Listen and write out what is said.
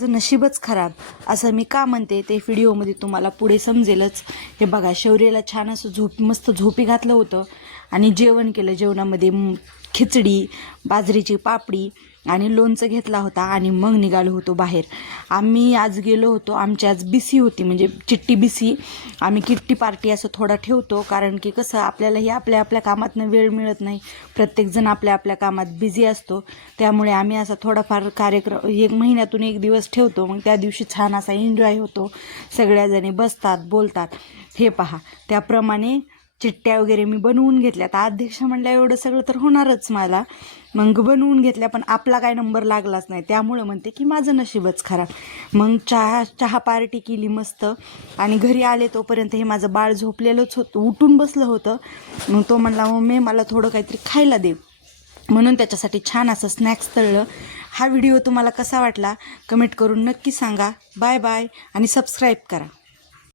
माझं नशीबच खराब असं मी का म्हणते ते व्हिडिओमध्ये तुम्हाला पुढे समजेलच। हे बघा, शौर्यला छान असं मस्त झोपी घातलं होतं आणि जेवण केलं। जेवणामध्ये खिचडी, बाजरीची पापडी आणि लोणचं घेतला होता आणि मग निघालो होतो बाहेर। आम्ही आज गेलो होतो, आमची आज बिसी होती, म्हणजे चिट्टी बिसी। आम्ही किट्टी पार्टी असं थोडा ठेवतो, कारण की कसं आपल्यालाही आपल्या आपल्या कामातनं वेळ मिळत नाही, प्रत्येकजण आपल्या आपल्या कामात बिझी असतो। त्यामुळे आम्ही असा थोडाफार कार्यक्रम 1 महिन्यातून 1 दिवस ठेवतो, मग त्या दिवशी छान असा एन्जॉय होतो, सगळ्याजणी बसतात बोलतात। हे पहा, त्याप्रमाणे चिट्ट्या वगैरे मी बनवून घेतल्या। आता अध्यक्ष म्हणल्या एवढं सगळं तर होणारच मला, मग बनवून घेतल्या, पण आपला काय नंबर लागलाच नाही, त्यामुळं म्हणते की माझं नशीबच खराब। मग चहा पार्टी केली मस्त आणि घरी आले तोपर्यंत हे माझं बाळ झोपलेलंच होतं, उठून बसलं होतं। मग तो म्हणला मम्मी मला थोडं काहीतरी खायला दे, म्हणून त्याच्यासाठी छान असं स्नॅक्स तळलं। हा व्हिडिओ तुम्हाला कसा वाटला कमेंट करून नक्की सांगा। बाय बाय आणि सबस्क्राईब करा।